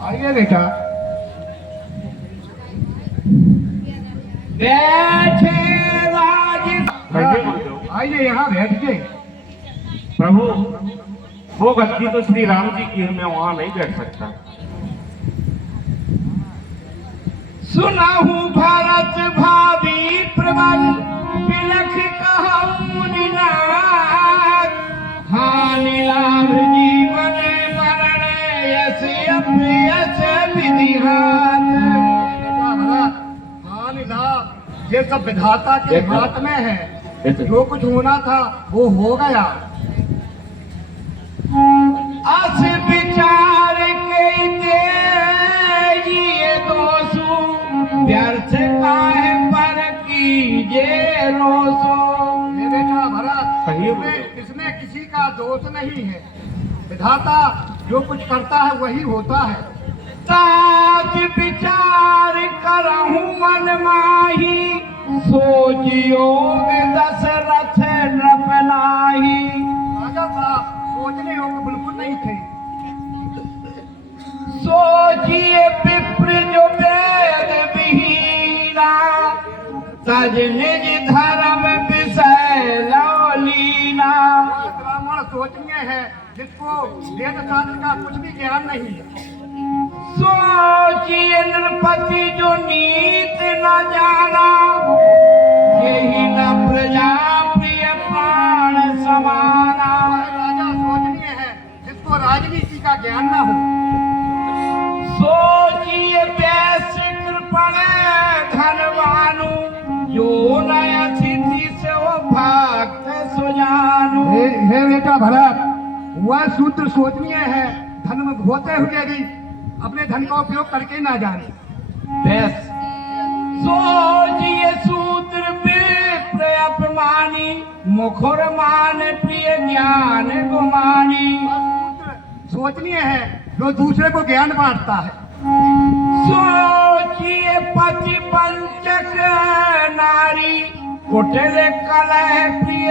आइए बेटा, बैठे राज। आइए यहाँ बैठिए। प्रभु, वो गद्दी तो श्री राम जी की है, मैं वहां नहीं बैठ सकता। सुनाहू भारत भावी प्रबल बिलख कहूँ निनाद। हानि लाभ जीवन मरण यश अपयश विधिहात। हानि लाभ ये सब विधाता के हाथ में है। जो कुछ होना था वो हो गया। अस विचार के ये दोषु व्यर्थ काहे पर कीजे रोसो। ये बेटा भरत, कहिए। इसमें किसी का दोष नहीं है। विधाता जो कुछ करता है वही होता है। ताज विचार करहूँ मन माही सोचियो दशरथ नपलाही। राजा साहब सोचने योग्य बिल्कुल नहीं थे। सोचिए विप्र जो वेद विहीना तज निज धर्म विषय लौलीना। ब्राह्मण सोचनीय है जिसको वेद शास्त्र का कुछ भी ज्ञान नहीं है। सोचिए नृपति जो नीत न जाना यही न प्रजा प्रिय प्राण समाना। राजा सोचनीय है जिसको राजनीति का ज्ञान न हो। सोचिए वैश्य कृपण धनवानु जो न अतिथि से वो भक्त सुजानु। हे बेटा भरत, वह सूत्र सोचनीय है धन में होते हुए भी अपने धन का उपयोग करके ना जाने। सोचिए सूत्र विप्र अपमानी मुखर मान प्रिय ज्ञान गुमानी। सोचनीय है जो दूसरे को ज्ञान बांटता है। सोचिए पति पंचक नारी कुटिल कलह प्रिय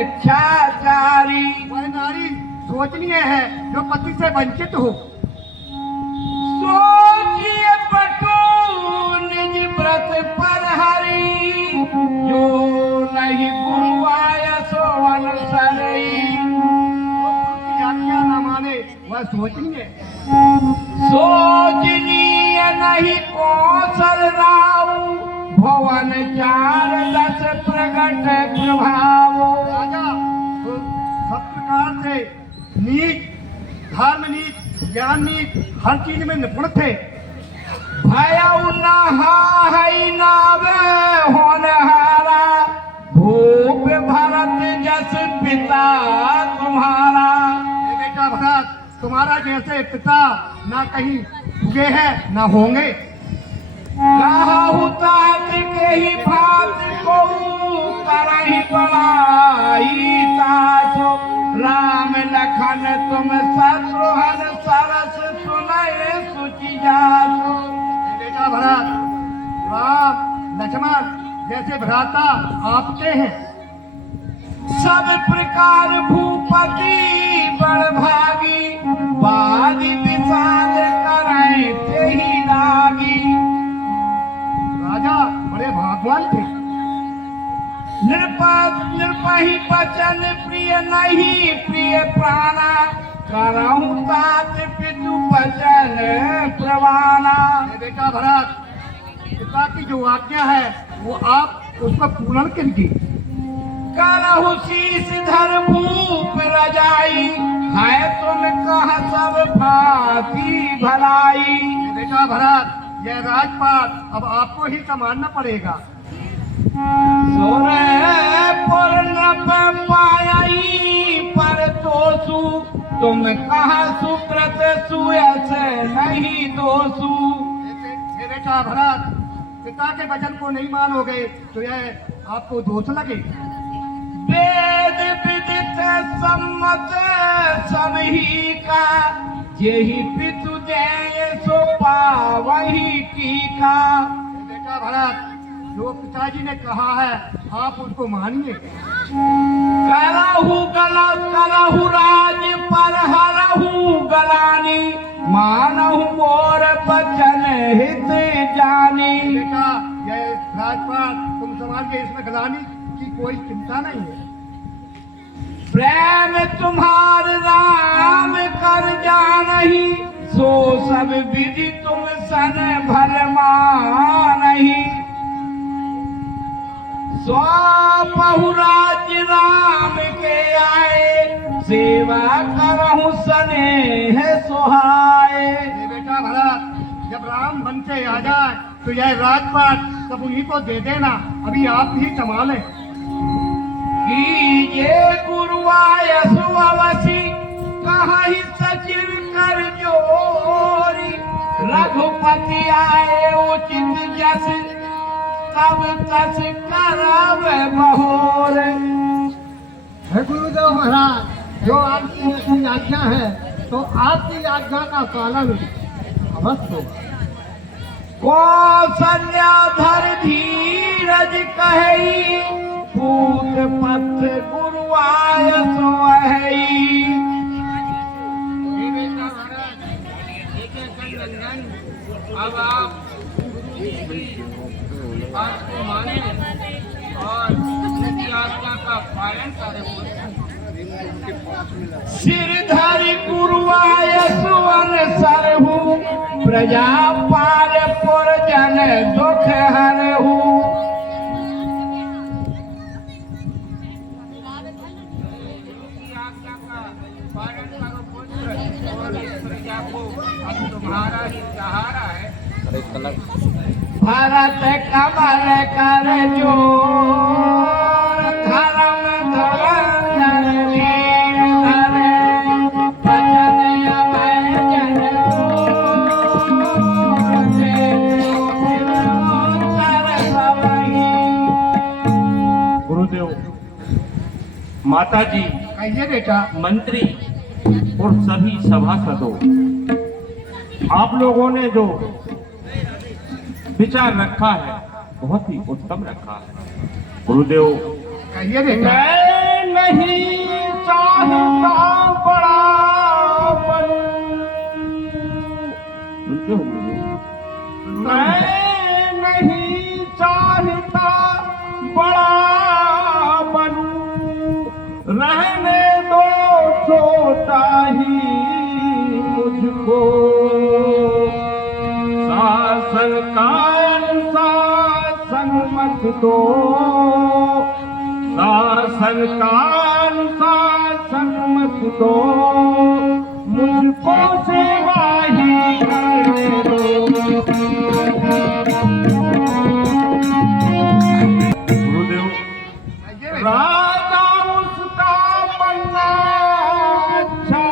इच्छाचारी। वह नारी सोचनीय है जो पति से वंचित हो। सोचिए पटु निज व्रत पर हरि जो नहीं गुरु आय सो अनुसरी। आज्ञा न माने वह सोचनीय। सोचनीय नहीं कौशल राव भवन चार दस प्रगट प्रभाव। राजा तो सब प्रकार से नीच, धर्म नीच, ज्ञान नीच, हर चीज में निपुण थे। भयउ नहाई नावे होनहारा भूप भरत जस पिता तुम्हारा। ये बेटा भरत, तुम्हारा जैसे पिता ना कहीं हुए हैं ना होंगे। कहु तात के ही भात को करहि बड़ाई तासो राम लखन तुम शत्रुघ्न सरस सुनय सुचि जासो। बेटा भरत, राम लक्ष्मण जैसे भ्राता आपके हैं। सब प्रकार भूपति बड़ भागी वादी विषाद करें ते ही लागी। राजा बड़े भागवान थे। निर्पही बचन प्रिय नहीं प्रिय प्राणा करहु तात पितु बचन प्रवाना। बेटा भरत, पिता की जो आज्ञा है वो आप उसका पूर्ण कीजिए। करहु शीस धर भूप रजाई है तुम कह सब भांति भलाई। बेटा भरत, यह राजपाट अब आपको ही संभालना पड़ेगा। पाई पर तोसु तुम कहा सुकृत सुयस नहीं दोसु। बेटा भरत, पिता के वचन को नहीं मानोगे तो यह आपको दोष लगे। वेद विदित सम्मत सब ही का यही पितु दे सो पावही टीका। बेटा भरत, जो पिताजी ने कहा है आप उसको मानिए। करहु गलत करहु राज पर हरहु मानहु मोर बचन हित जानी। बेटा ये राजपाट तुम समाज के इसमें गलानी की कोई चिंता नहीं है। प्रेम तुम्हार राम कर जानही, सो सब विधि तुम सन भर मानही। सो बहु राज्य राम के आए, सेवा करहु स्नेह सुहाए। ये बेटा भरत जब राम बन से आ जाए तो यह राजपाट सब उन्हीं को दे देना, अभी आप ही संभालें। कीजे गुरुआयस अवसी, कहीं सचिव कर जोरी। रघुपति आए उचित जस, तब तस करब बहोर। हे गुरुदेव महाराज, जो आपकी आज्ञा है तो आपकी आज्ञा का पालन अवश्य होगा। कौशल्या धर धीरज कही, पूत पथ गुरुआयस वही। अब आप बात को माने और उनकी आज्ञा का पालन करें। सिरधरि गुरुआयस वन सरहु, प्रजा पार पुर जन दुख हरहु। तुम्हारा ही सहारा है। भरत कमल कर जोर, धर्म धुरंधर वीर धरे। बचन अभय जन उत्तर सबहि। गुरुदेव, माता जी, कहिए बेटा। मंत्री और सभी सभासदों, आप लोगों ने जो विचार रखा है बहुत ही उत्तम रखा है। गुरुदेव, कहिए बेटा। मैं नहीं चाहता बड़ा बनूं, सुनते हो गुरुदेव? मैं नहीं चाहता बड़ा बनूं। रहने दो छोटा ही मुझको, शासन का अनुशासन मत दो। शासन का अनुशासन मत दो, मुझको सेवा ही करने दो। गुरुदेव, कहिए बेटा। राजा उसका बनना अच्छा,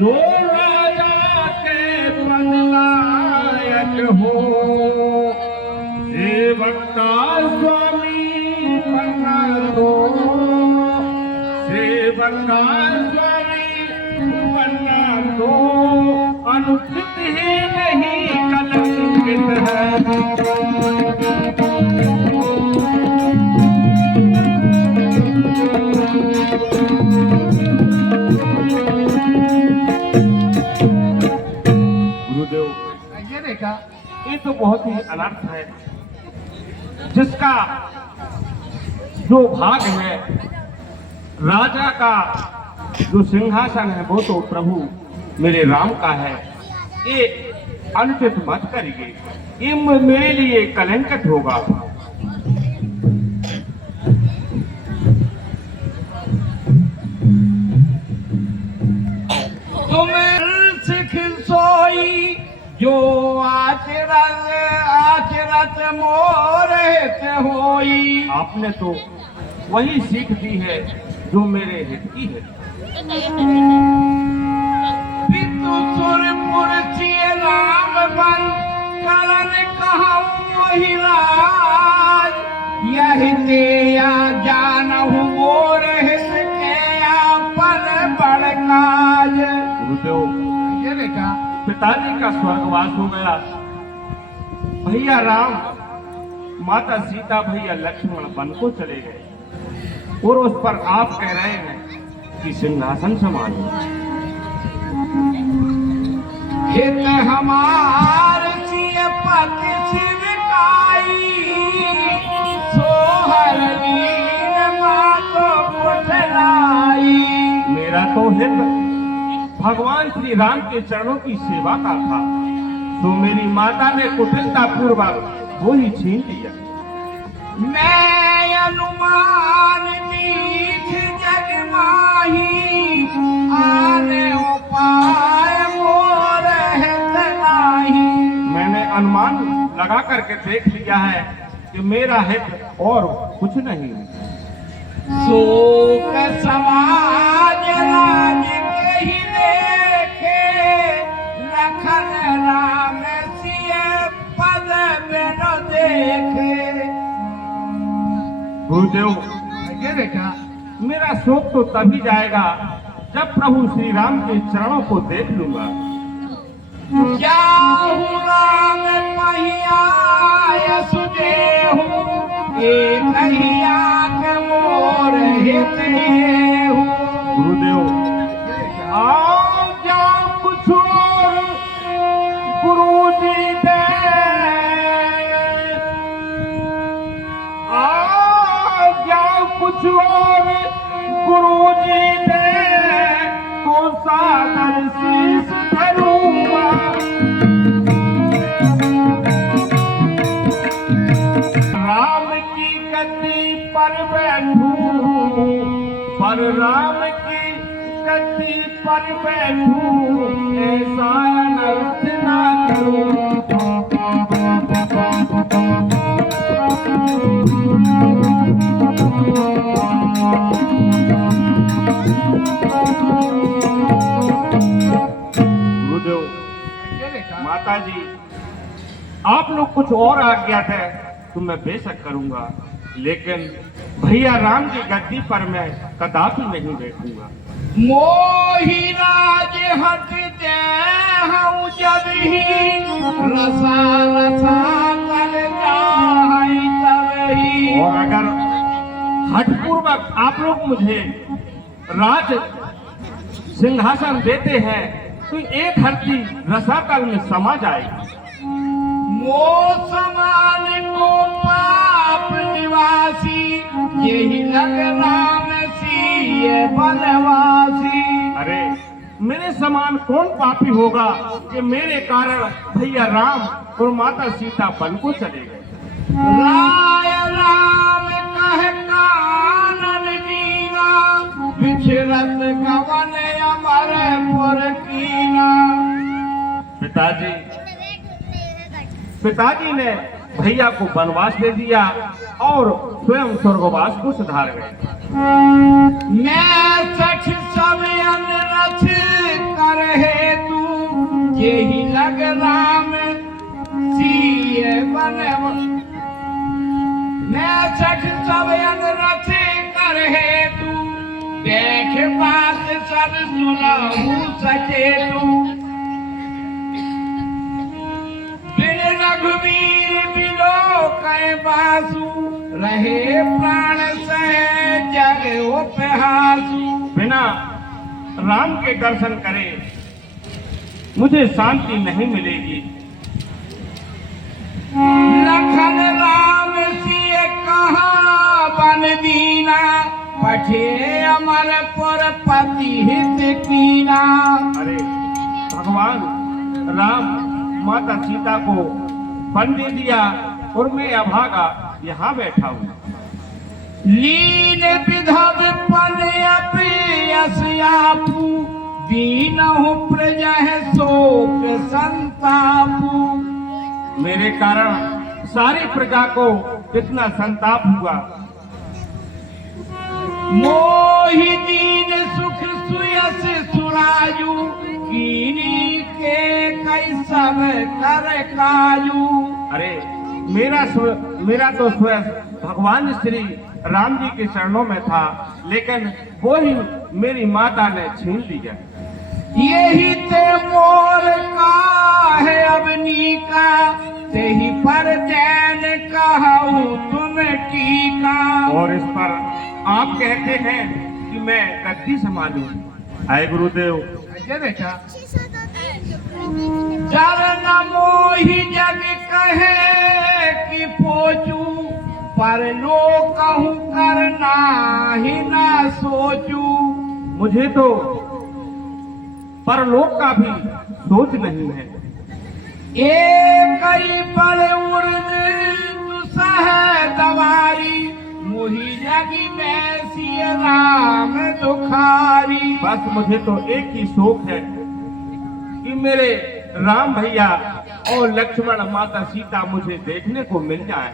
जो राजा के पद लायक हो। सेवक का स्वामी बनना दो, सेवक का स्वामी बनना दो। अनुचित ही नहीं कलंकित है। गुरुदेव, कहिए बेटा। ये तो बहुत ही अनर्थ है, जिसका जो भाग है राजा का, जो सिंहासन है वो तो प्रभु मेरे राम का है। ये अनुचित मत करिए, ये मेरे लिए कलंकित होगा। तुम सिख सोई, जो आचरत आचरत मोर हित होई। आपने तो वही सीख दी है जो मेरे हित की है। पितु सुरपुर सिय राम बन, करन कहूँ वही राज। यही ते या जानहु मोर हित के आपन बड़ काज। गुरुदेव, कहिए बेटा। पिताजी का स्वर्गवास हो गया, भैया राम, माता सीता, भैया लक्ष्मण वन को चले गए और उस पर आप कह रहे हैं कि सिंहासन संभालो। हित हमार सिय पति शिवकाई सोहर लीन मातो पुतलाई। मेरा तो हित भगवान श्री राम के चरणों की सेवा का था, तो मेरी माता ने कुटिलता पूर्वक वो ही छीन लिया। मैं अनुमान दीठ जग माही आने उपाय मोर हित नाही। मैंने अनुमान लगा करके देख लिया है कि मेरा हित और कुछ नहीं। शोक समाज राज कही देखे लखन राम सिय पद बिन देखे। गुरुदेव, ये बेटा मेरा शोक तो तभी जाएगा जब प्रभु श्री राम के चरणों को देख लूंगा। जाहु राम पहिया सुदेहु एक कहिया के मोर हित हेहु। गुरुदेव, आओ जाओ कुछ और गुरु जी दे, आओ जाओ कुछ और गुरु जी दे, तो सादर शीश धरूंगा। राम की गद्दी पर बैठूं, पर राम की गद्दी पर बैठूं, ऐसा अनर्थ ना करूं। गुरुदेव, ये बेटा माता जी, आप लोग कुछ और आज्ञा थे तो मैं बेशक करूंगा, लेकिन भैया राम की गद्दी पर मैं कदापि नहीं बैठूंगा। मोहि राज हट दे हूँ जब ही रसा रसा कर जाहि तब ही। और अगर हठपूर्वक आप लोग मुझे राज सिंहासन देते हैं तो एक धरती रसातल में समा जाएगी। मोह समान को पाप निवासी यही लग राम सिय बनवासी। अरे, मेरे समान कौन पापी होगा कि मेरे कारण भैया राम और माता सीता वन को चले गए। राय राम कह कानन दीना बिछरत कवन अमर पुर कीना। पिताजी ने भैया को वनवास दे दिया और स्वयं स्वर्गवास को सुधार गए। मैं सठ सब अनरथ कर हेतु यही लग राम सिय बनवा। मैं सठ सब अनरथ कर हेतु देख बात सब सुनहु सचेतु। बिन रघुवीर बिलो कै बासु रहे प्राण सह जग उपहासु। बिना राम के दर्शन करे मुझे शांति नहीं मिलेगी। लखन राम सिय कहाँ बन दीना पठे अमरपुर पति हित कीना। अरे भगवान राम माता सीता को वन दे दिया और मैं अभागा यहाँ बैठा हूँ। लीन विधव पन अपयस्यापु दीनहु प्रजा शोक संतापु। मेरे कारण सारी प्रजा को कितना संताप हुआ। मोहि दीन सुख सुयस सुरायु कीनी के कई सब कर कायु। अरे मेरा तो स्वयं भगवान श्री राम जी के चरणों में था, लेकिन वो ही मेरी माता ने छीन लिया। यही ते मोर का है अवनी का तेहि पर जैन कहूँ तुम टीका। और इस पर आप कहते हैं कि मैं गद्दी संभालूं। आए गुरुदेव, ये बेटा चरण मोहि जग कहे कि पोचू पर लो कहूँ करना ही ना सोचू। मुझे तो परलोक का भी सोच नहीं है। एक ही पर उर्द सह दवारी मुही जगी बैसी राम दुखारी। बस मुझे तो एक ही शौक है कि मेरे राम भैया और लक्ष्मण माता सीता मुझे देखने को मिल जाए।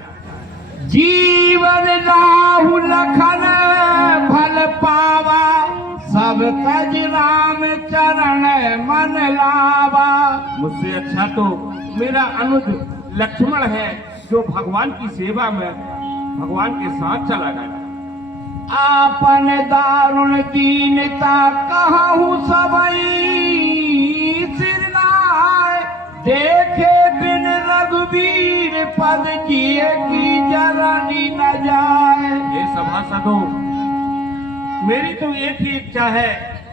जीवन लाहु लखन फल पावा सब तज राम चरण मन लावा। मुझसे अच्छा तो मेरा अनुज लक्ष्मण है जो भगवान की सेवा में भगवान के साथ चला गया। आपन दारुण दीनता कहूँ सबई सिरनाय देखे बिन रघुवीर पद जिए की जरनी न जाए। ये सभासदों, मेरी तो एक ही इच्छा है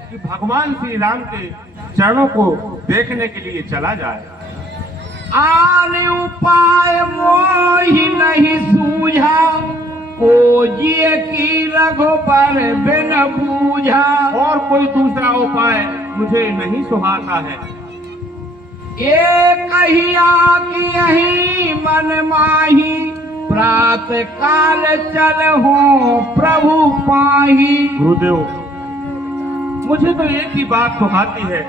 कि भगवान श्री राम के चरणों को देखने के लिए चला जाए। आन उपाय मोहि नहीं सूझा को जिए की रघुबर बिन बूझा। और कोई दूसरा उपाय मुझे नहीं सुहाता है। एक ही आकी यही मन माही प्रात काल चल हो प्रभु पाही। गुरुदेव, मुझे तो एक ही बात सुहाती है।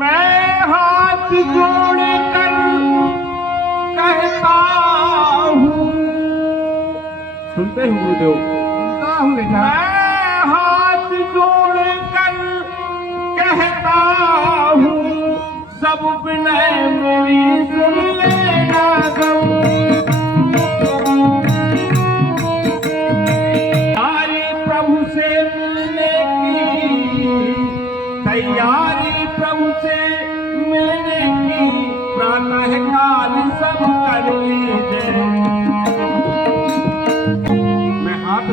मैं हाथ जोड़ कर कहता हूँ, सुनते हैं गुरुदेव? सुनता हूँ बेटा। मैं हाथ जोड़ कर कहता हूँ सब विनय मेरी सुन लेना गऊ। तैयारी प्रभु से मिलने की, तैयारी प्रभु से मिलने की प्रातः काल सब कर लीजिए। मैं हाथ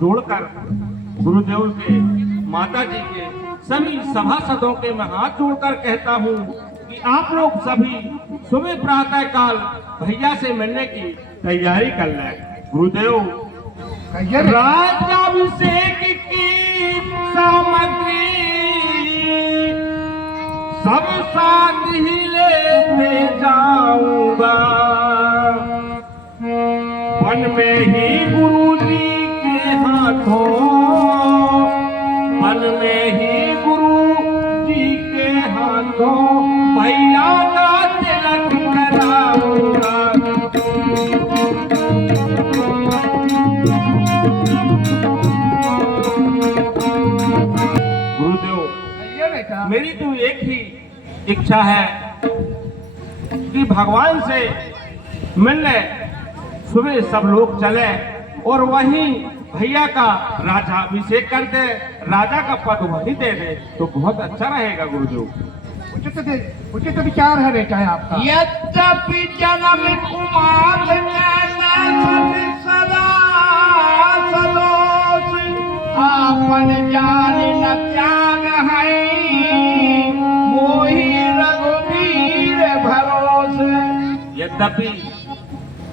जोड़कर गुरुदेव के, माता जी के, सभी सभासदों के मैं हाथ जोड़कर कहता हूँ कि आप लोग सभी सुबह प्रातः काल भैया से मिलने की तैयारी कर लें। गुरुदेव, कहिए बेटा। राज्याभिषेक की सामग्री सब साथ ही लेते जाऊंगा। वन में ही गुरु जी के हाथों, वन में ही गुरु जी के हाथों भैया का तिलक कराऊंगा। गुरुदेव, कहिए बेटा। मेरी तो एक ही इच्छा है कि भगवान से मिलने सुबह सब लोग चले और वहीं भैया का राजा अभिषेक कर दे, राजा का पद वहीं दे दे तो बहुत अच्छा रहेगा। गुरुदेव, उचित विचार है बेटा आपका। यद्यपि जन्म कुमार सदा सदोष आपन जान न त्याग है मोहि रघुवीर भरोसे। यद्यपि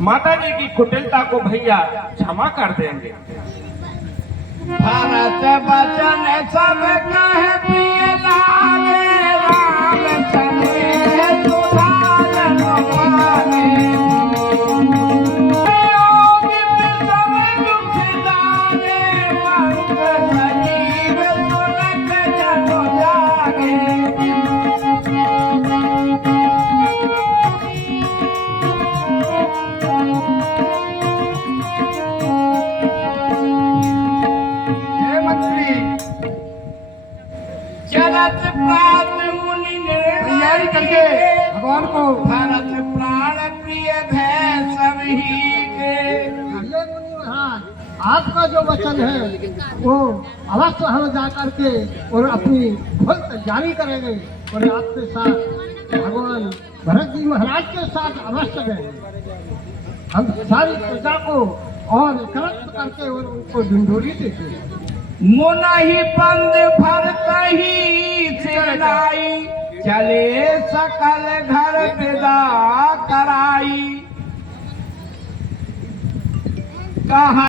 माता जी की कुटिलता को भैया क्षमा कर देंगे। भरत बचन सब कह प्रिय लागे राम चले सुधार माने। योगी विषम दुख दाने मंग सजीव सुनत जन जागे। चलत प्रात मुनि तैयारी करके भगवान को। भरत प्राण प्रिय भय सभी के। ये मुनि महाराज, आपका जो वचन है वो अवश्य हम जा करके और अपनी फल तैयारी करेंगे और आपके साथ भगवान भरत जी महाराज के साथ अवश्य रहेंगे। हम सारी प्रजा को और एकत्र करके और उनको ढिंढोरी देंगे। मुनहि पंद भरत ही सिरनाई चले सकल घर विदा कराई कहा